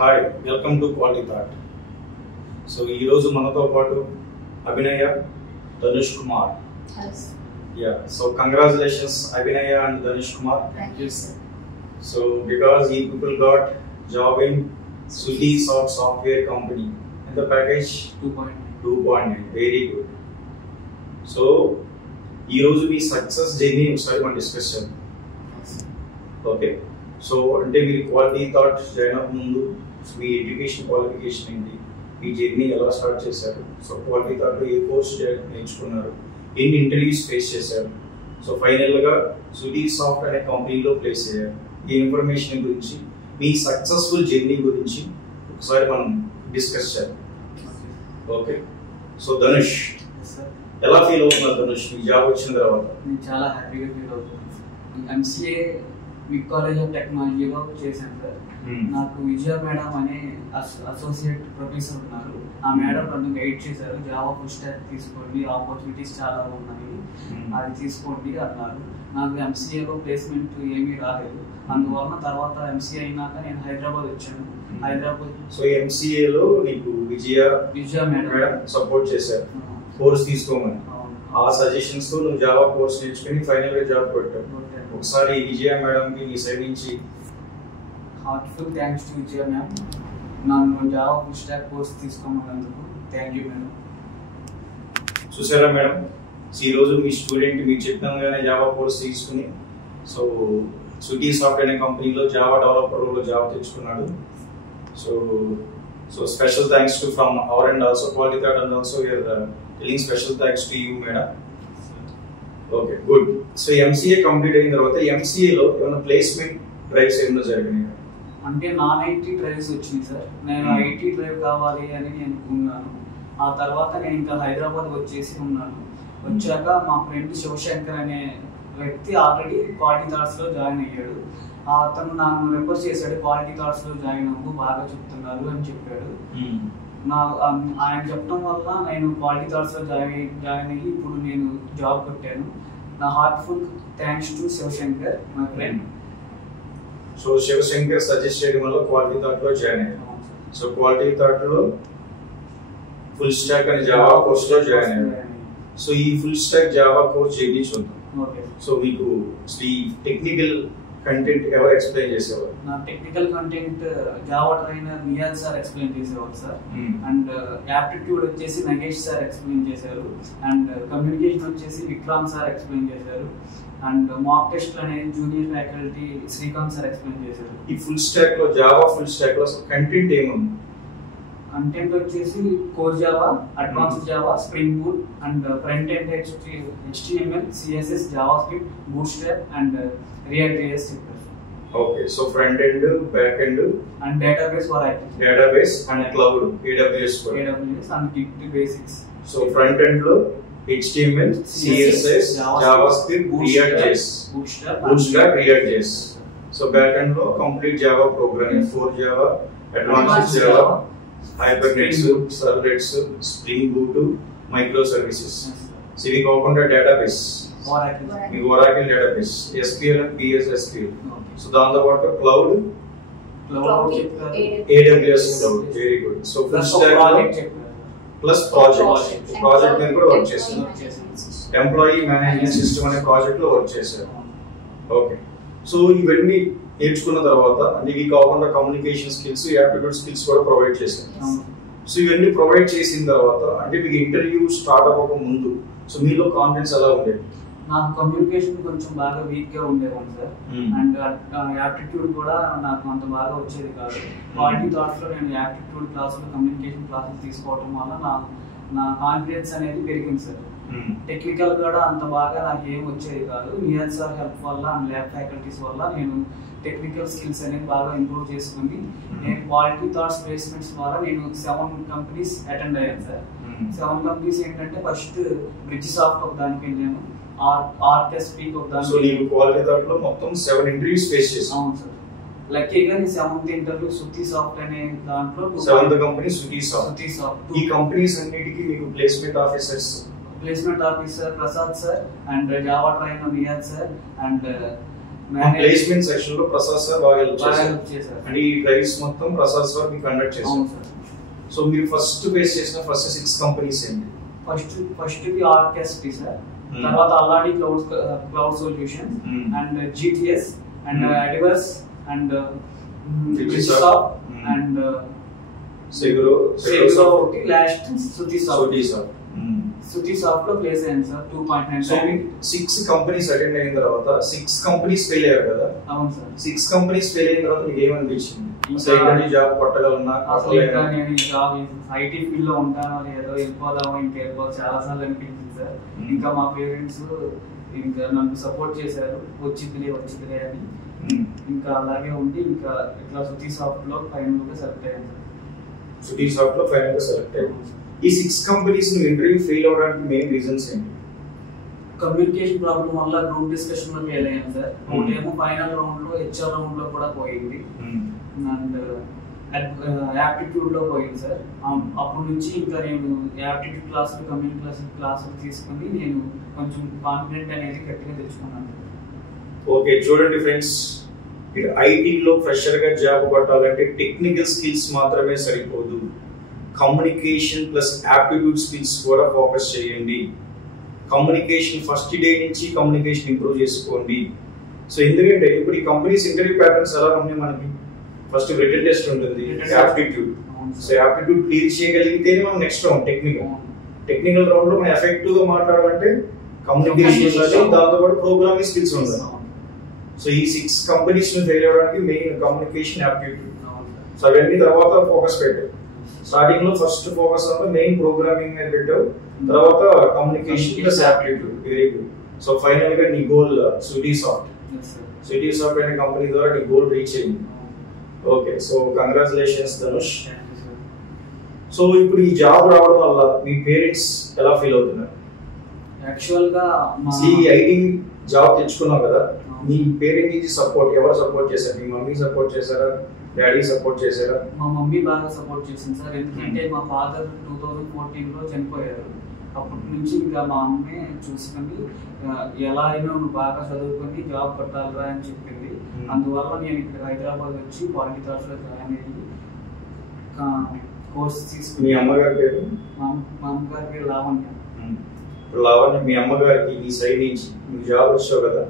Hi welcome to Quality Thought. So ఈరోజు మనతో పాటు Abhinaya, Dhanush Kumar. So congratulations Abhinaya and Dhanush Kumar. Thank you, sir. So because you people got job in Swiggy software company and the package 2.9 very good. So ఈరోజు మీ success journey ఒకసారి మనం discuss చేద్దాం. Okay, so అంటే మీరు quality thought join అవ్వక ముందు మీ ఎడ్యుకేషన్ క్వాలిఫికేషన్ ఏంటి, మీ journey ఎలా స్టార్ట్ చేశారు, సో క్వాలిటీ థాట్లో ఏ కోర్స్ నేర్చుకున్నారు, ఎన్ని ఇంటర్వ్యూస్ ఫేస్ చేశారు, సో ఫైనల్గా స్విగ్గీ సాఫ్ట్ అనే కంపెనీలో ప్లేస్ అయ్యారు. ఈ ఇన్ఫర్మేషన్ గురించి మీ సక్సెస్ఫుల్ జర్నీ గురించి ఒకసారి మనం డిస్కస్ చేద్దాం. ఓకే, సో ధనుష్ ఎలా ఫీల్ అవుతున్నారు? ధనుష్ మీ జాబ్ వచ్చిన తర్వాత నేను చాలా హ్యాపీగా ఫీల్ అవుతున్నాను. ఎంసీఏ మిడ్ కాలేజ్ ఆఫ్ టెక్నాలజీలో చేశాను సార్. నాకు విజయ మేడం అనే అసోసియేట్ ప్రొఫెసర్ ఉన్నారు. ఆ మేడం నన్ను గైడ్ చేశారు. జావా ఫుల్ స్టాక్ తీసుకోండి, ఆపర్చునిటీస్ చాలా ఉన్నాయి, అది తీసుకోండి అన్నారు. నాకు ఎంసీఏలో ప్లేస్మెంట్ ఏమీ రాలేదు. అందువలన తర్వాత ఎంసీఏ అయినాక నేను హైదరాబాద్ వచ్చాను. హైదరాబాద్ సో ఎంసీఏలో నీకు విజయ మేడం సపోర్ట్ చేశారు కోర్స్ తీసుకోమని. ఆ సజెషన్స్ తో నువ్వు జావా కోర్స్ నేర్చుకుని ఫైనల్ గా జాబ్ కొట్టావు. ఒకసారి విజయ మేడం కి నీ సైడ్ నుంచి heartful thanks to Vijaya ma'am. నన్ను జావా ఫుల్ స్టాక్ కోర్స్ తీసుకోమన్నందుకు థ్యాంక్ యూ మేడం. చూసారా మేడం, ఈ రోజు మీ స్టూడెంట్ మీకు చెప్పినగానే జావా కోర్స్ తీసుకుని సో స్విగ్గీ సాఫ్ట్ అనే కంపెనీలో జావా డెవలపర్ రోల్లో జాబ్ తెచ్చుకున్నాడు. So special thanks to from our end also Quality Thought, and also we are telling special thanks to you madam. Okay, good. So MCA complete అయిన తర్వాత MCA లో ఏమైనా placement drives ఏమైనా జరిగినాయి? అంటే non IT drives వచ్చినాయి sir. నేను IT drive కావాలి అని నేను ఉన్నాను. ఆ తర్వాత నేను ఇంకా హైదరాబాద్ వచ్చేసి ఉన్నాను. వచ్చాక మా ఫ్రెండ్ శివశంకర్ అనే వ్యక్తి ఆల్రెడీ క్వాలిటీ థాట్స్ లో జాయిన్ అయ్యాడు. అతను నన్ను రిక్వెస్ట్ చేశాడు, క్వాలిటీ థాట్స్ లో జాయిన్ అవ్వు, బాగా చెప్తున్నారు అని చెప్పాడు. ఆయన చెప్పడం వల్ల నేను క్వాలిటీ థాట్స్ లో జాయిన్ అయ్యి ఇప్పుడు నేను జాబ్ కొట్టాను. నా heartful thanks to Shivashankar my friend. So Shivashankar suggest చేయడం వల్ల క్వాలిటీ థాట్ లో జాయిన్ అయ్యాను. సో క్వాలిటీ థాట్ లో ఫుల్ స్టాక్ అని జావా కోర్స్ లో జాయిన్ అయ్యాను. సో ఈ full stack java course journey చూద్దాం. సో మీకు ఈ టెక్నికల్ కంటెంట్ ఎవరు ఎక్స్ప్లెయిన్ చేసేవారు? నా technical content java trainer Niaz sir explain చేసేవారు సార్. అండ్ యాప్టిట్యూడ్ వచ్చేసి నగేష్ సార్ ఎక్స్ప్లెయిన్ చేశారు. అండ్ కమ్యూనికేషన్ వచ్చేసి విక్రామ్ సార్ ఎక్స్ప్లెయిన్ చేశారు. అండ్ మాక్ టెస్ట్ అనేది junior faculty Srikanth sir explain చేశారు. ఈ ఫుల్ స్టాక్ లో జావా ఫుల్ స్టాక్ లో కంటెంట్ ఏముంది? కంటెంట్ వచ్చేసి core Java, advanced Java, spring boot, and front end HTML, CSS, JavaScript, Bootstrap, and React JS చెప్పారు. Okay, so front end, back end, and database and cloud AWS and Git basics. So front end లో HTML, CSS, JavaScript, React JS, Bootstrap, React JS. So back end లో complete Java programming, core Java, advanced Java, Hibernates, servlets, Spring Boot, micro services. ఇవి కాకుండా database, Oracle database, SQL and PSSQL. So దాంతో పాటు cloud AWS cloud. Very good. So full stack plus project మీద కూడా work చేశారు. Employee management system అనే project లో work చేశారు. ఓకే, సో ఇవన్నీ నేర్చుకున్న తర్వాత అంటే ఇవి కాకుండా కమ్యూనికేషన్ స్కిల్స్, యాప్టిట్యూడ్ స్కిల్స్ కూడా ప్రొవైడ్ చేశారు. సో ఇవన్నీ ప్రొవైడ్ చేసిన తర్వాత అంటే మీకు ఇంటర్వ్యూ స్టార్ట్ అవ్వక ముందు సో మీలో కాన్ఫిడెన్స్ ఎలా ఉండేది? నాకు కమ్యూనికేషన్ కొంచెం బాగా వీక్ గా ఉండేవాను సార్. అండ్ యాప్టిట్యూడ్ కూడా నాకు అంత బాగా వచ్చేది కాదు. క్వాలిటీ థాట్స్ లో నేను యాప్టిట్యూడ్ క్లాసులు, కమ్యూనికేషన్ క్లాసులు తీసుకోవడం వల్ల నా కాన్ఫిడెన్స్ అనేది పెరిగింది సార్. టెక్నికల్ కూడా అంత బాగా నాకు ఏం వచ్చేది కాదు. నియాజ్ సార్ హెల్ప్ వల్ల అండ్ ల్యాబ్ ఫ్యాకల్టీస్ వల్ల నేను టెక్నికల్ స్కిల్స్ అనేది బాగా ఇంప్రూవ్ చేసుకుని నేను క్వాలిటీ థాట్స్ ప్లేస్మెంట్స్ ద్వారా నేను 7 కంపెనీస్ అటెండ్ అయ్యాను సార్. 7 కంపెనీస్ ఏంటంటే ఫస్ట్ బ్రిడ్జ్ సాఫ్ట్ ఒక దానికి వెళ్ళాను, ఆర్టెస్ పీక్ ఒక దానికి. సో నీకు క్వాలిటీ థాట్ లో మొత్తం 7 ఇంటర్వ్యూస్ ఫేస్ చేశావు? అవును సార్. లక్కీగా నేను 7th ఇంటర్వ్యూ సుత్తి సాఫ్ట్ అనే దాంట్లో 7th కంపెనీ సుత్తి సాఫ్ట్. ఈ కంపెనీస్ అన్నిటికీ మీకు placement officer Prasad sir and Java trainer Niaz sir and placement section లో ప్రసాద్ సార్ బాగా హెల్ప్ చేశారు. అంటే ఈ డ్రైవ్స్ మొత్తం ప్రసాద్ సార్ మీకు కండక్ట్ చేశారు. సో మీరు ఫస్ట్ ఫేస్ చేసిన ఫస్ట్ 6 కంపెనీస్ ఏంటి? ఫస్ట్ ఆర్కెస్ట్రీ సార్, తర్వాత అల్లాడి cloud solutions and GTS and అడివర్స్ అండ్ అండ్ సెగ్రో ఒకటి లాస్ట్ సుతి సాఫ్ట్ లో ప్లేస్ అయ్యాను సార్ 2.9. సో 6 కంపెనీస్ అటెండ్ అయిన తర్వాత 6 కంపెనీస్ ఫెయిల్ అయ్యారు కదా? అవును సార్. 6 కంపెనీస్ ఫెయిల్ అయిన తర్వాత మీకు ఏమనిపించింది? అసలు జాబ్ కొట్టగలనా? అసలు ఇంకా నేను జాబ్ IT ఫీల్డ్ లో ఉంటాను ఏదో వెళ్ళిపోదాము ఇంకెళ్ళిపోదాం చాలా సార్లు అనిపించింది సార్. ఇంకా మా పేరెంట్స్ ఇంకా నన్ను సపోర్ట్ చేశారు, వచ్చిందిలే అని. ఇంకా అలాగే ఉండి ఇంకా ఇట్లా సుతి సాఫ్ట్ లో ఫైనల్ గా సెలెక్ట్ అయ్యాను సార్. సుతి సాఫ్ట్ లో ఫైనల్ గా సెలెక్ట్ అయ్యాను. ఈ 6 కంపెనీస్ ను ఇంటర్వ్యూ ఫెయిల్ అవడానికి మెయిన్ రీజన్స్ ఏంటి? కమ్యూనికేషన్ ప్రాబ్లం వల్ల గ్రూప్ డిస్కషన్ లో ఫెయిల్ అయ్యాను సార్. ఒకటేమో ఫైనల్ రౌండ్ లో HR రౌండ్ లో కూడా పోయింది అండ్ యాప్టిట్యూడ్ లో పోయింది సార్. అప్పటి నుంచి ఇంకా నేను యాప్టిట్యూడ్ క్లాసులు కమ్యూనికేషన్ క్లాసులు తీసుకుని నేను కొంచెం కాన్ఫిడెంట్ అనేది గట్టిగా తెచ్చుకున్నాను. ఓకే, చూడండి ఫ్రెండ్స్, మీరు ఐటీలో ఫ్రెషర్ గా జాబ్ కొట్టాలంటే టెక్నికల్ స్కిల్స్ మాత్రమే సరిపోదు, కమ్యూనికేషన్ ప్లస్ యాప్టిట్యూడ్ స్కిల్స్ కూడా ఫోకస్ చేయండి. కమ్యూనికేషన్ ఫస్ట్ డే నుంచి కమ్యూనికేషన్ ఇంప్రూవ్ చేసుకోండి. సో ఎందుకంటే ఇప్పుడు ఈ కంపెనీస్ ఇంటర్వ్యూ ప్యాటర్న్స్ ఎలా ఉన్నాయి, మనకి ఫస్ట్ రిటన్ టెస్ట్ ఉంటుంది, యాప్టిట్యూడ్. సో యాప్టిట్యూడ్ క్లియర్ చేయగలిగితేనే మనం నెక్స్ట్ రౌండ్ టెక్నికల్ రౌండ్ లో మనం ఎఫెక్టివ్ గా మాట్లాడాలంటే కమ్యూనికేషన్ ఉండాలి, దాంతో పాటు ప్రోగ్రామింగ్ స్కిల్స్ ఉండాలి. సో ఈ 6 కంపెనీస్ ను ఫెయిల్ అవ్వడానికి మెయిన్ కమ్యూనికేషన్, యాప్టిట్యూడ్. సో అవన్నీ తర్వాత ఫోకస్ పెట్టారు. స్టార్టింగ్ లో ఫస్ట్ ఫోకస్ అంతా మెయిన్ ప్రోగ్రామింగ్ మీద పెట్టావు, తర్వాత communication plus aptitude. Very good. So final గా నీ గోల్ సుటి సాఫ్ట్ అనే కంపెనీ ద్వారా నీ గోల్ రీచ్ అయింది. Okay, so congratulations Dhanush. So ఇప్పుడు ఈ జాబ్ రావడం వల్ల మీ పేరెంట్స్ ఎలా ఫీల్ అవుతున్నారు? యాక్చువల్ గా ఈ ఐటీ జాబ్ తెచ్చుకున్నావు కదా, మీ పేరెంట్ నుంచి సపోర్ట్ ఎవరు సపోర్ట్ చేశారు? మీ మమ్మీ సపోర్ట్ చేశారా, డాడీ సపోర్ట్ చేశారా? మా మమ్మీ బాగా సపోర్ట్ చేసింది సార్. ఎందుకంటే మా ఫాదర్ 2014 లో చనిపోయారు. అప్పటి నుంచి ఇంకా మా అమ్మే చూసుకుని ఎలా అయినా నువ్వు బాగా చదువుకొని జాబ్ కొట్టాలరా అని చెప్పింది. అందువల్ల నేను ఇక్కడ హైదరాబాద్ వచ్చి పాలిటెక్నిక్ లో జాయిన్ అయ్యి కోర్స్ తీసుకుని. మీ అమ్మగారి పేరు? మా అమ్మగారి పేరు లావణ్య. లావణ్య, మీ అమ్మగారికి నీ సైడ్ నుంచి నువ్వు జాబ్ వచ్చావు కదా,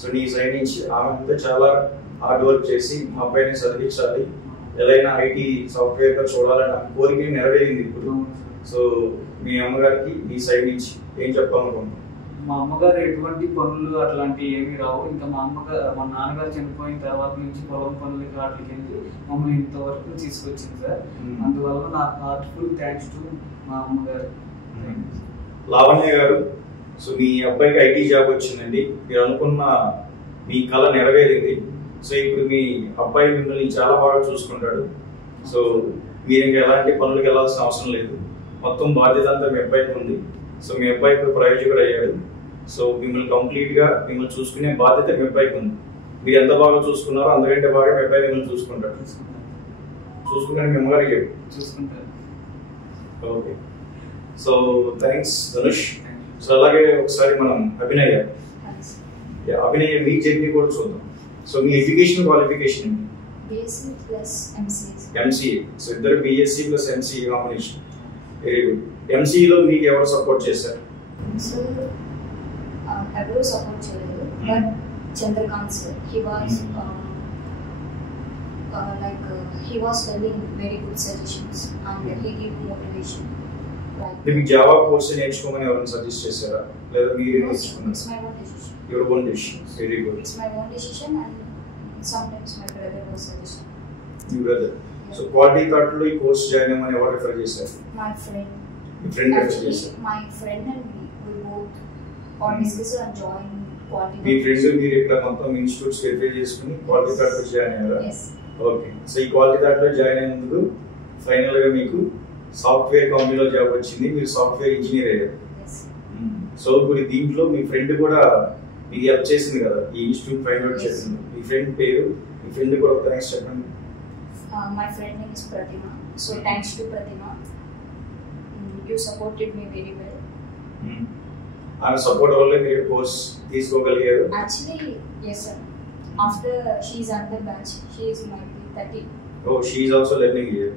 సో నీ సైడ్ నుంచి ఆమె చాలా హార్డ్ వర్క్ చేసి మా అబ్బాయిని చదివించాలి, ఎలా ఐటీ సాఫ్ట్వేర్ గా చూడాలని నా కోరిక నెరవేరింది ఇప్పుడు. సో మీ అమ్మగారికి మీ సైడ్ నుంచి ఏం చెప్పాలనుకుంటున్నాను? మా అమ్మగారు ఎటువంటి పనులు అట్లాంటివి ఏమీ రావు. ఇంకా మా నాన్నగారు చనిపోయిన తర్వాత నుంచి పొలం పనులకి వాటికి వెళ్ళి మమ్మల్ని ఇంతవరకు తీసుకొచ్చింది సార్. అందువల్ల నాకు హార్ట్ఫుల్ థ్యాంక్స్ టు మా అమ్మగారు. లావణ్య గారు, సో మీ అబ్బాయికి ఐటీ జాబ్ వచ్చిందండి, మీరు అనుకున్న మీ కళ నెరవేరింది. సో ఇప్పుడు మీ అబ్బాయి మిమ్మల్ని చాలా బాగా చూసుకుంటాడు. సో మీరు ఇంకా ఎలాంటి పనులకు వెళ్ళాల్సిన అవసరం లేదు, మొత్తం బాధ్యత అంతా మీ అబ్బాయికి ఉంది. సో మీ అబ్బాయి ఇప్పుడు ప్రయోజకుడు అయ్యాడు. సో మిమ్మల్ని కంప్లీట్ గా మిమ్మల్ని చూసుకునే బాధ్యత మీ అబ్బాయికి ఉంది. మీరు ఎంత బాగా చూసుకున్నారో అంతకంటే బాగా మీ అబ్బాయి మిమ్మల్ని చూసుకుంటాడు. చూసుకుంటాను మీ అమ్మగారికి చూసుకుంటారు. Okay, so thanks Dhanush. So అలాగే ఒకసారి మనం అభినయ్ మీ జర్నీ కూడా చూద్దాం. సో మీ ఎడ్యుకేషన్ క్వాలిఫికేషన్ ఏంటి? BSc plus MCA. సో ఇద్దరు BSc plus MCA combination. Very good. MCA లో మీకు ఎవరు సపోర్ట్ చేశారు? సో ఎవరు సపోర్ట్ చేయలేదు, but Chandrakant sir, he was telling very good suggestions and he gave motivation. మీకు జావా కోర్స్ నేర్చుకోమని ఎవరైనా సజెస్ట్ చేశారా, లేదా మీరే నేర్చుకున్నారా? It's my own decision. Your own decision. Very good. It's my own decision and sometimes my brother was suggesting. Your brother. So quality thought లో ఈ course join అవ్వమని ఎవరు రిఫర్ చేశారు? My friend. Me friend refer చేశారు. My friend and me, we both all discussed and joined quality. Me friends మీరు ఇక్కడ మొత్తం institutes verify చేసుకుని క్వాలిటీ థాట్ లో జాయిన్ అయ్యారా? Yes. ఓకే, సో ఈ క్వాలిటీ థాట్ లో జాయిన్ అయినందుకు ఫైనల్ గా మీకు సాఫ్ట్వేర్ కంపెనీలో జాబ్ వచ్చింది, మీరు సాఫ్ట్వేర్ ఇంజనీర్ అయ్యారు. సో ఇప్పుడు దీంట్లో మీ ఫ్రెండ్ కూడా మీకు హెల్ప్ చేసింది కదా, ఈ ఇన్స్టిట్యూట్ ఫైండ్ అవుట్ చేసింది. మీ ఫ్రెండ్ పేరు, మీ ఫ్రెండ్ కూడా థ్యాంక్స్ చెప్పండి. My friend name is Pratima. So thanks to Pratima, you supported me very well. ఆమె సపోర్ట్ వల్ల మీరు course తీసుకోగలిగారు. Actually, yes sir. After she is another batch, she is might be 30. Oh, she is also learning here.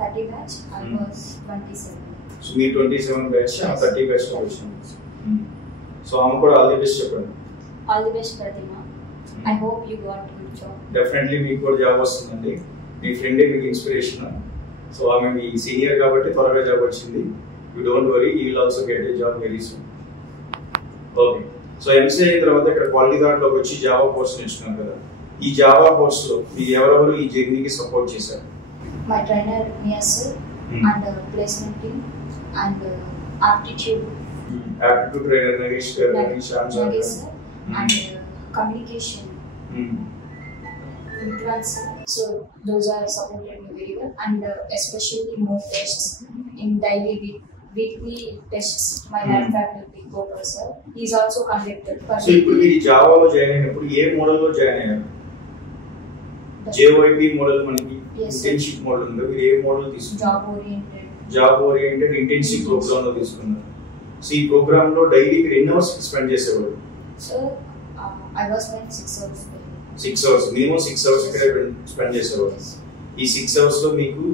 30 batch. I was 27. So me 27 batch, 30 batch లో వచ్చాను. So ఆమె కూడా all the best చెప్పండి. All the best, Pratima. I hope you got good job. Definitely మీకు కూడా job వస్తుందండి. మీ ఫ్రెండే మీకు ఇన్స్పిరేషన్. సో ఆమె మీ సీనియర్ కాబట్టి త్వరగా జాబ్ వచ్చింది. You don't worry, you will also get a job very soon. Okay, so MCA అయిన తర్వాత ఇక్కడ క్వాలిటీ దాంట్లోకి వచ్చి జావా కోర్స్ నేర్చుకున్నాం కదా. ఈ జావా కోర్సులో మీరు ఎవరెవరు ఈ జర్నీకి సపోర్ట్ చేశారు? My trainer Mia sir and placement team and aptitude trainer Nagesh garu, Shyam sir and communication Vidwan sir. So those are supported me very well, and especially mock tests in daily weekly tests. My lab faculty Gopal sir, he is also conducted. So ఇప్పుడు మీరు జావాలో join అయినప్పుడు ఏ మోడల్లో join అయ్యారు? JYP model మనకి internship model ఉంది. మీరు ఏ model తీసుకున్నారు? Job oriented internship programme లో తీసుకున్నారు. సో ఈ ప్రోగ్రామ్ లో డైలీ మీరు ఎన్ని అవర్స్ స్పెండ్ చేసేవారు? So I was spending 6 hours. 6 hours, మేము 6 hours ఇక్కడ స్పెండ్ చేసేవారు. ఈ 6 hours లో మీకు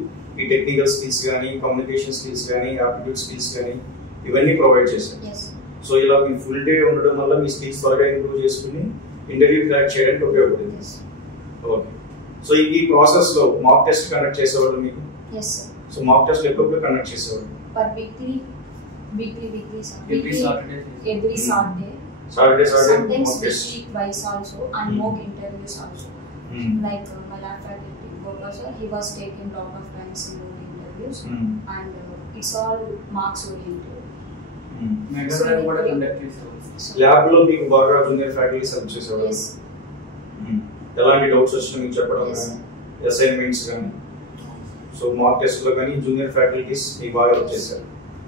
ఈ టెక్నికల్ స్కిల్స్ కానీ, కమ్యూనికేషన్ స్కిల్స్ కానీ, ఆప్టిట్యూడ్ స్కిల్స్ కానీ ఇవన్నీ ప్రొవైడ్ చేశారు. సో ఇలా మీ ఫుల్ డే ఉండడం వల్ల మీ స్కిల్స్ త్వరగా ఇంప్రూవ్ చేసుకుని ఇంటర్వ్యూ క్రాక్ చేయడానికి ఉపయోగపడింది. ఓకే, సో ఈ ప్రాసెస్ లో మాక్ టెస్ట్ కండక్ట్ చేసేవాళ్ళు మీకు? సో మాక్ టెస్ట్ ఎప్పుడు కండక్ట్ చేసేవాళ్ళు? weekly every Saturday sometimes mock test. week wise also and mock interviews also. Like my lab faculty Gopal sir, he was taking lot of times in mock interviews and it's all marks oriented. Lab లో మీకు బాగా junior faculties help చేసేవారు? ఎలాంటి doubts వచ్చినా మీకు చెప్పడం కానీ, assignments కానీ, సో మాక్ టెస్ట్ లో కానీ జూనియర్ ఫ్యాకల్టీస్ మీకు బాగా హెల్ప్ చేశారు.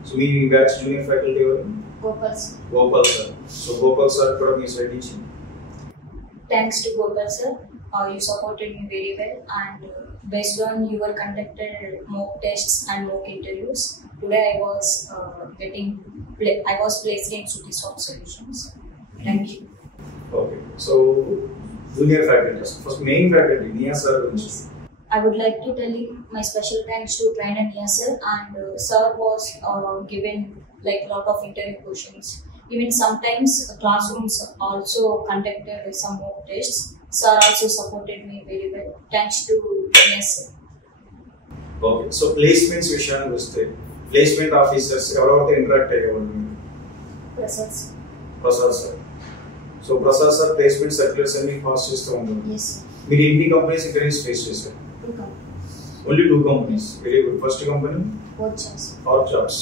సో మీ బ్యాచ్ జూనియర్ ఫ్యాకల్టీ ఎవరు? Gopal sir. So Gopal sir కూడా మీ సైడ్ నుంచి thanks to Gopal sir, you supported me very well, and based on your conducted mock tests and mock interviews, today I was placed in Sutisoft Solutions. Thank you. Okay, so junior faculty, first main faculty Nia sir. I would like to tell you my special thanks to trainer Nia sir, and sir was given like lot of interview questions. Even sometimes classrooms also conducted some mock tests. Sir also supported me very well. Thanks to Nia sir. Okay, so placements విషయానికి వస్తే placement officers ఎవరెవరితో interact అయ్యేవాళ్ళు? Prasad sir. So Prasad sir placement circulars అన్ని pass చేస్తూ ఉంటారు. మీరు ఎన్ని companies interviews face చేశారు? 2 companies. Only 2 companies. Very good. First company? Hot Jobs.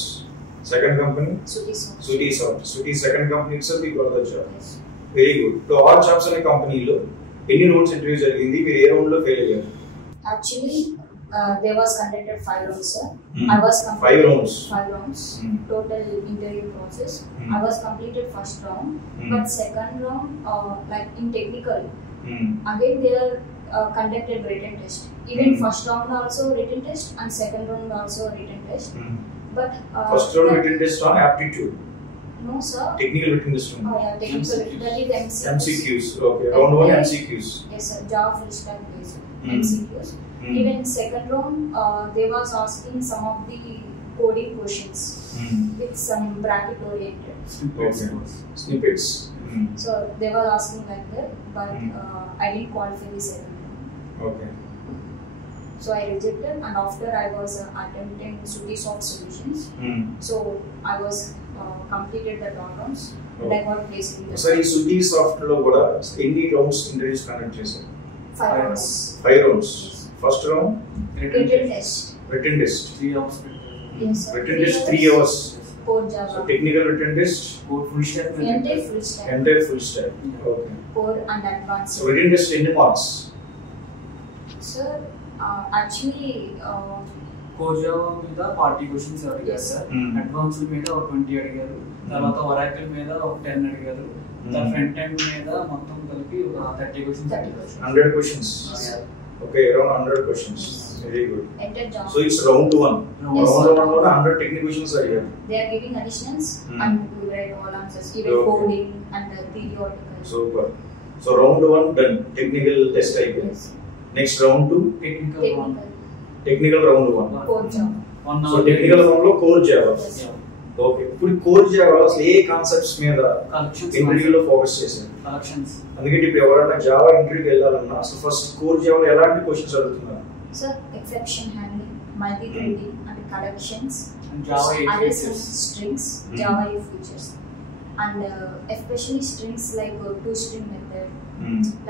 Second company? Sutisoft. Suti second company itself you got the job. Yes. Very good. So Hot Jobs అనే కంపెనీలో ఎన్ని rounds interview జరిగింది? మీరు ఏ round లో fail అయ్యారు? Actually there was conducted 5 rounds sir. I was completed 5 rounds. Total interview process. I was completed first round, but second round like in technical again they are conducted written test. Even first round also written test and second round also written test. But first round written test on aptitude. No sir. Technical written test. Technical. That is MCQs. Okay. Round 1 MCQs. Yes sir. Java full stack based MCQs. Even second round they was asking some of the coding questions with some bracket oriented snippets. So they were asking like that, but I didn't qualify the second round. Okay. So I rejected, and after I was attempting Sutisoft Solutions. So I was completed the rounds and I got placed in the. So in Sutisoft lo kuda any rounds interviews conduct chesaru? 5 rounds. 5 rounds. First round written test. 3 hours. Yes sir. Written test 3 hours. Code Java. So technical written test. Code full stack. Entire full stack. Okay. Core and advanced. So written test any marks? Sir, actually Core Java మీద 40 questions అడిగారు sir. Advanced మీద ఒక 20 అడిగారు. తర్వాత Oracle మీద ఒక 10 అడిగారు. Front end మీద మొత్తం కలిపి ఒక 30 క్వశ్చన్స్ అడిగారు. 100 questions. Okay, around 100 questions. Very good. So it's round 1. Yes, round 1 lo 100 technical questions are here. They are giving additionals and we write all answers, even coding and the theory articles. Super. So round 1 done. Technical test అయిపోయింది. Yes. Next round 2. Technical round 1. Core Java. So technical round లో core Java. Yes. Okay. ఇప్పుడు core Java అసలు ఏ concepts మీద ఇంటర్వ్యూలో focus చేశారు? Collections. అందుకే ఇప్పుడు ఎవరైనా జావా ఇంటర్వ్యూకి వెళ్ళాలన్నా అసలు ఫస్ట్ core Java ఎలాంటి క్వశ్చన్స్ అడుగుతున్నారు? Sir, exception handling, multi-threading, and collections, And Java arrays and features. strings, Java features, and especially strings like toString method,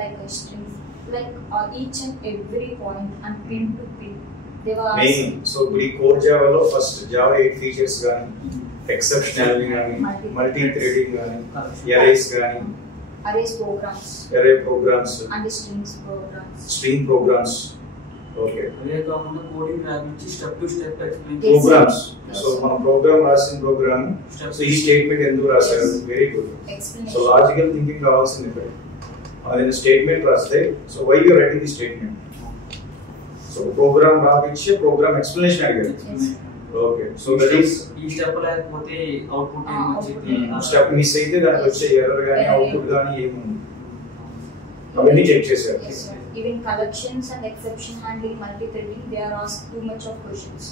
like a string, like each and every point and pin to pin. They were main so ఇప్పుడు ఈ core Java లో first Java 8 features గానీ exception handling గానీ multi threading గానీ arrays గానీ arrays programs array programs and strings programs. string programs. Okay. అదే కాకుండా coding language step to step explain Yes. Programs. Yes. So మనం ప్రోగ్రామ్ రాసిన program so ఈ statement ఎందుకు రాశారు? Very good. Explanation. So logical thinking కావాల్సింది ఇక్కడ. అదే స్టేట్మెంట్ రాస్తే so why you writing the statement. So program రాపిచ్చి ప్రోగ్రామ్ ఎక్స్ప్లెనేషన్ అడిగారు. Yes. Okay. So that is ఈ స్టెప్ లేకపోతే అవుట్పుట్ ఏం వచ్చింది స్టెప్ మిస్ అయితే దానికి వచ్చే ఎర్రర్ గానీ అవుట్పుట్ గానీ ఏముంది అవన్నీ చెక్ చేశారు. Yes, sir. Even collections and exception handling, multi-threading, they are asked too much of questions.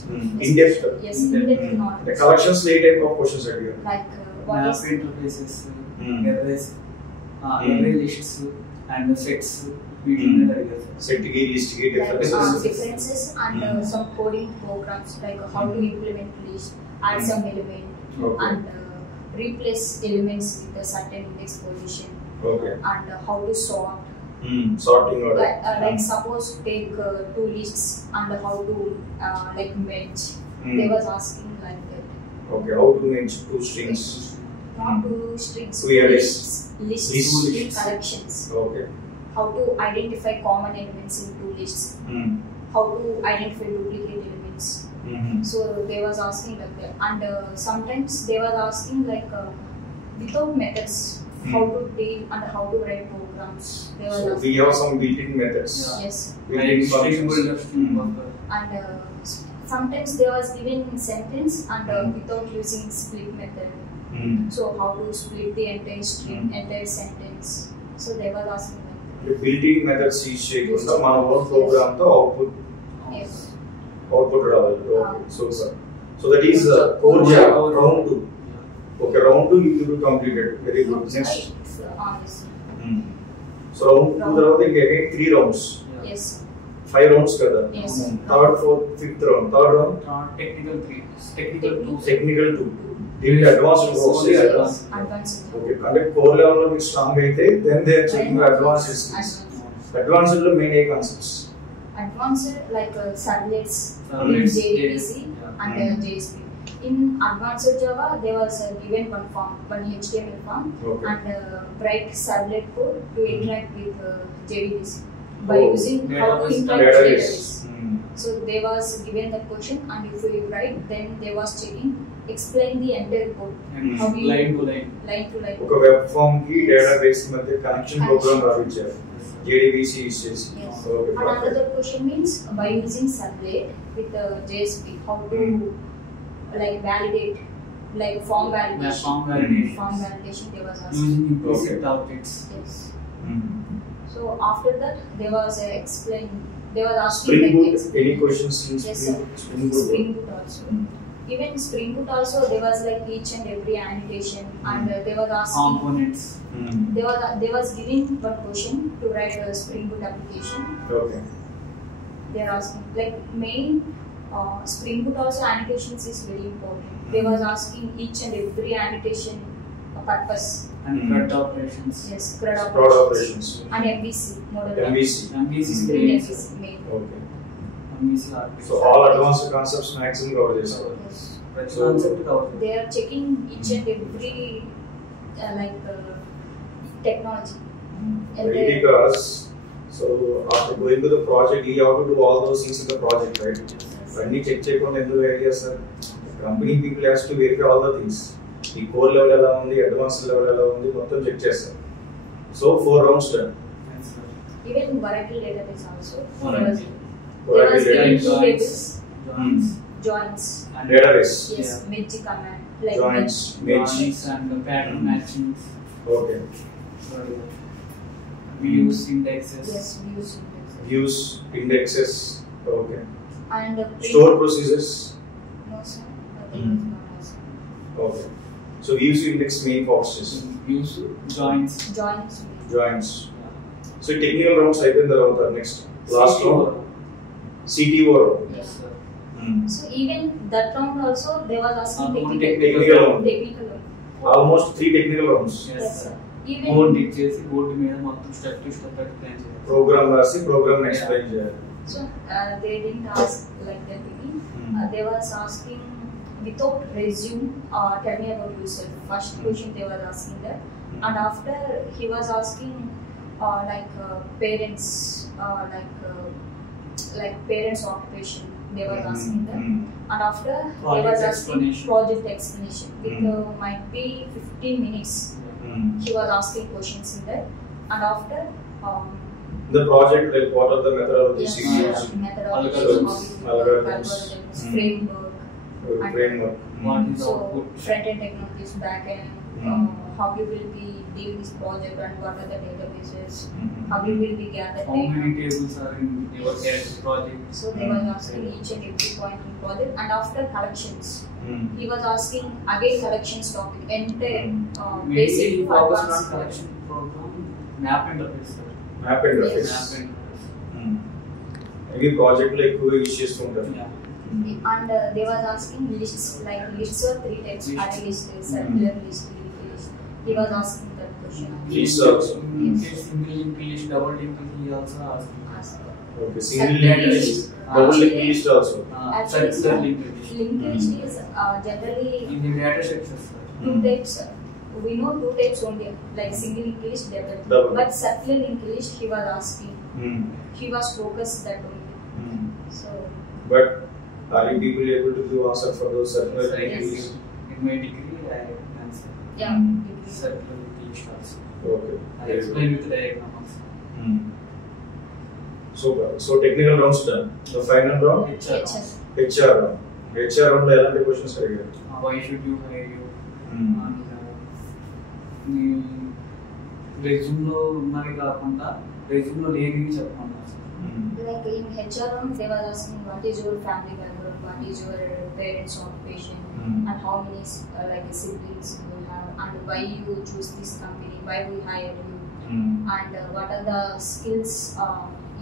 In depth. Yes, in depth knowledge. The collections A type of questions అడిగారు? Like what map is interfaces Hmm. Arrays array lists and sets వీటి మీద అడిగారు set కి list కి differences. differences and some coding programs like how to implement list, add some element, Okay. and replace elements with a certain index position, okay. and how to sort. Sorting order. Like suppose take two lists and how to like merge. Hmm. They was asking like that. Okay. How to make two strings. Not two strings. Two arrays. Lists. Lists. In collections. Okay. How to identify common elements in two lists. How to identify duplicate elements. So they was asking like that, and sometimes they was asking like without methods, how to deal and how to write programs. They was So we asking. have some built-in methods. Yeah. Yes, Built-in functions. and sometimes they was given sentence and without using split method. So how to split the entire string, entire sentence. So they was asking like that. Built in methods use చేయకుండా మన own program తో output Yes. రావాలి. Okay. Super. So that is core Java round 2. Okay. round 2 you will completed. Very good. Next. Yes. So round 2 తర్వాత ఇంకా again 3 rounds. Yes. 5 rounds కదా. Yes. Third, fourth, fifth round. Third round technical 3 technical 2 technical 2. దీనికి advanced course చేయాలి. Advanced. Okay. అంటే core level లో మీకు strong అయితే then they are checking advanced skills. Advanced లో మెయిన్ ఏ concepts? Advanced like servlets, Servlets, JDBC, yeah. and JSP. In advanced Java, there was given one form, one HTML form, Okay. and write servlet code to interact with JDBC by Oh, using how to database. interact Database. database. So they was given the question, and if you write, then they was checking, explain the entire code, how you line to line line to line. ఒక web form కి database మధ్య connection programme రాయించారు. JDBC use చేసి. Yes. Okay. And another question means by using servlet with JSP, how to like validate, like form validation. Form validation. Form validation they was asking. Using implicit Okay. Objects Yes. Mm. So after that there was explain. They was asking Spring like Boot. explain. Any questions in Yes, Spring? sir. Spring Boot. Spring Boot also. Even Spring Boot also there was like each and every annotation, and they was asking. Components They was giving one question to write a Spring Boot application. Okay. They are asking like main Spring Boot also annotations is very important. They was asking each and every annotation purpose. And CRUD operations Yes, CRUD Cloud operations. operations. And MVC model. MVC. MBC Spring main MVC main. Okay. MBC So all advanced concepts maximum cover చేస్తారు. Yes. ప్రతి concept cover They are checking each and every technology. And Right, because so after going to the project, you have to do all those things in the project, right? అన్ని check చేయకుండా ఎందుకు wait చేస్తారు? Company people has to verify all the things. ఈ core level ఎలా ఉంది, advance level ఎలా ఉంది, మొత్తం చెక్ చేస్తారు. So 4 rounds done. even Oracle database also. Oracle. There was Oracle given two database. tables, joins. Database. Yes, merge command. Like Joins, merge. And pattern matchings okay. views, indexes. Yes, views indexes. Views, indexes. Okay. And Store procedures. No sir, nothing was not asked. Okay. So views index main process. Views, joins. Joins. So technical rounds అయిపోయిన తర్వాత next last round CTO round. Yes. sir. So even that round also they was asking Technical round. technical round. Almost 3 technical rounds. Yes, Yes, sir. sir. Even board ఇచ్చేసి board మీద మొత్తం step to step explain చేయాలి. Programme రాసి program explain చేయాలి. so they didn't ask like that really. They was asking without resume, tell me about yourself. First question they were asking that, and after he was asking parents, like parents occupation. They were asking that, and after they was asking project explanation with might be 15 minutes. He was asking questions in that, and after the project, like what are the methodologies you use? Algorithms, framework, Framework. What is so output? front end technologies, back end, how you will be deal this project and what are the databases, how you will be gather How many data. tables are in your project? So they were asking each and every point in project, and after collections, he was asking again collections topic, entire basic Mainly to focused on advanced collection program, map interface, sir. Map interface. Map interface. ఇవి project లో ఎక్కువ use చేస్తుంటారు. Yeah. And they was asking lists, like lists are 3 types: array list, circular list, linked list. He was asking that question. Lists also. Yes. Single linked list, double linked list, he also asking. Okay, single linked list, double linked list also. Actually, Circular linked list. linked list is generally In the data structures, sir. 2 types. We know 2 types only, like single linked list, double. Double. But circular linked list, he was asking. Hmm. He was focused that only. So But are you people able to give answer for those circular Yes, linked yes. list? In my degree, I answer. yeah, Circular linked list also. Okay. I explain with diagram also. Super. So technical rounds done. The final round, HR. HR round. HR round లో ఎలాంటి questions అడిగారు? Why should you hire you? And me resume లో ఉన్నవి కాకుండా resume లో లేనివి చెప్పమన్నారు. like in HR round, they were asking what is your family background, what is your parents' occupation, and how many siblings you have, and why you choose this company, why we hired you, and what are the skills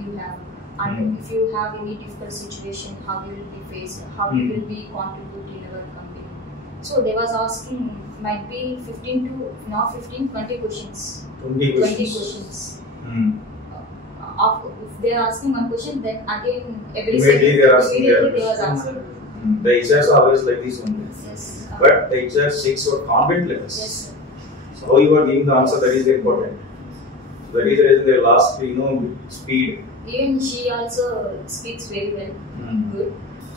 you have, and if you have any difficult situation, how you will be faced, how you will be contribute in our company. So they was asking might be 20 questions. 20 questions. If they are asking one question, then again Immediately they are asking immediately they the was asking. The HRs are always like this only. Yes. But the HR checks your confidence levels. Yes, sir. So how you are giving the answer, that is important. So that is the reason they will ask, speed. Even she also speaks very well. Good.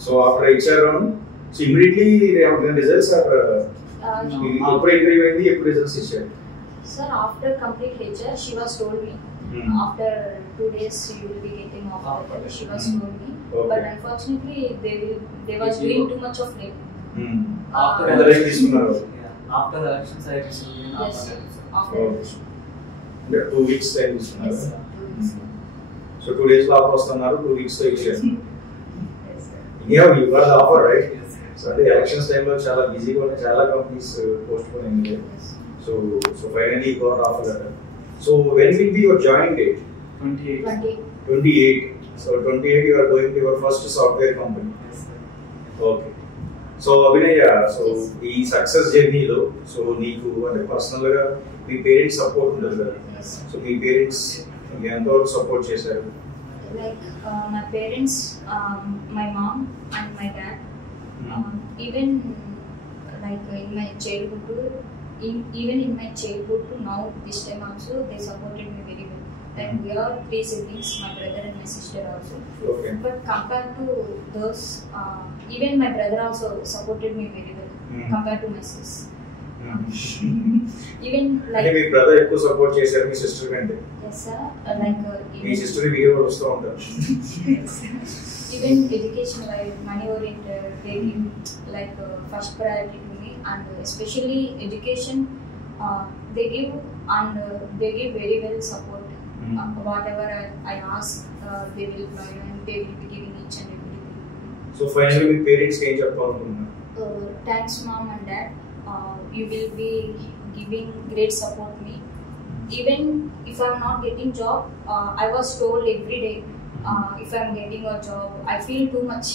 So after HR round, so immediately they have given results or ఎప్పుడు interview అయింది, ఎప్పుడు results ఇచ్చారు? Sir, after complete HR, she was told me. After 2 days, you will be getting offer letter. She was told me. Okay. But unfortunately, they was doing too much of late. After ఎంత time తీసుకున్నారు? After the elections, I received an Yes. offer. After Okay. election. 2 weeks time తీసుకున్నారు. Yes, sir. 2 weeks. So 2 days లో offer వస్తున్నారు, 2 weeks లో ఇచ్చారు. Yes, sir. Yeah, you got the offer, right? Yes. So అంటే elections టైంలో చాలా బిజీగా ఉన్నాయి, చాలా కంపెనీస్ పోస్ట్ పోన్ అయింది. Yes. So finally got offer letter. So when will be your joining date? 28. 28. So 28 you are going to your first software company. Yes, sir. Okay. So Abhinay, so ఈ success జర్నీలో so నీకు అంటే personal గా మీ parents support ఉంటుంది కదా. Yes. So మీ parents ఎంతవరకు support చేశారు? Like my parents, my mom and my dad, even like in my childhood, even in my childhood to now, this time also they supported me very well. Like we are 3 siblings, my brother and my sister also. Okay. But compared to those, even my brother also supported me very well compared to my sis. Even అంటే like మీ brother ఎక్కువ support చేశారు మీ sister కంటే? yes sir, like మీ sister video వస్తూ ఉంటారు. even education, like money oriented, they give like first priority to me, and especially education they give, and they give very well support. whatever I ask, they will provide and they will be giving each and everything. So finally, me parents ఏం చెప్పాలనుకుంటున్నారు? Thanks mom and dad. You will be giving great support me. Even if I'm not getting job, I was told every day if I'm getting a job, I feel too much.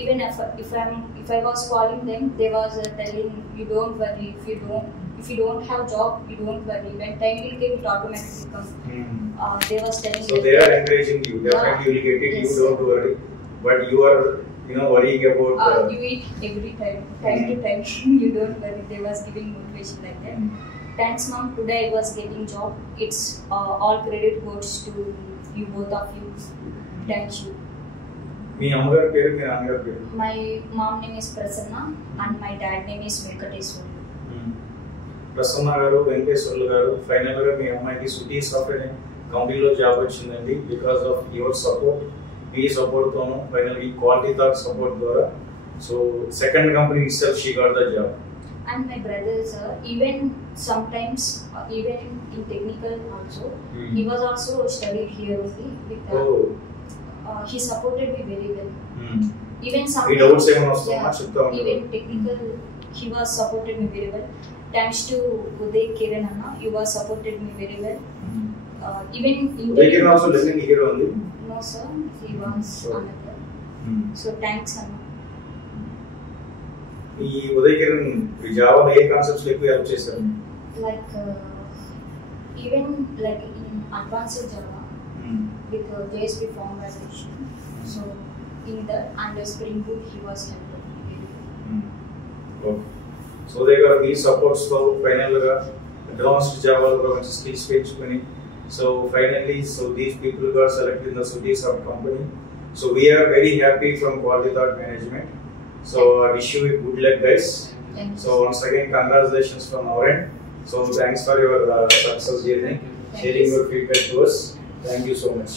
Even if I was calling them, they was telling you don't worry. If you don't have job, you don't worry. When time will come, it automatically come. They was telling. So they are encouraging you. Definitely you will get it. Yes, you don't worry. But you are worrying about. You eat every time to time. You don't worry. They was giving motivation like that. Thanks mom. Today I was getting job. It's all credit goes to you both of you. Thank you. మీ అమ్మగారి పేరు, మీ నాన్నగారి పేరు? My mom name is Prasanna and my dad name is Venkateswarlu. Prasanna గారు, వెంకటేశ్వర్లు గారు, final గా మీ అమ్మాయికి సుటీ software కంపెనీలో job వచ్చిందండి. Because of your support, me support తోను ఫైనల్ ఈ క్వాలిటీ థాట్ సపోర్ట్ ద్వారా. So second company itself she got the job. And my brothers, even sometimes, even in technical also, he was also studied here only. He supported me very well. Even sometimes, even technical, he was supported me very well. Thanks to Uday Kiran Anna, you was supported me very well. Even Uday Kiran also listening here only? No sir, he was another. So thanks Anna. ఈ ఉదయ్ కిరణ్ జావాలో ఏ concepts ఎక్కువ help చేశారు? Like even like in advanced Java with JSP formalization. So in that and Spring Boot he was helping me. Okay. So they got these supports for final గా advanced Java లో మంచి skills పెంచుకొని so finally these people got selected in the Suti's company. So we are very happy from Quality Thought Management. So I wish you good luck guys. So once again congratulations from our end. So thanks for your success journey, sharing your feedback to us. Thank you so much.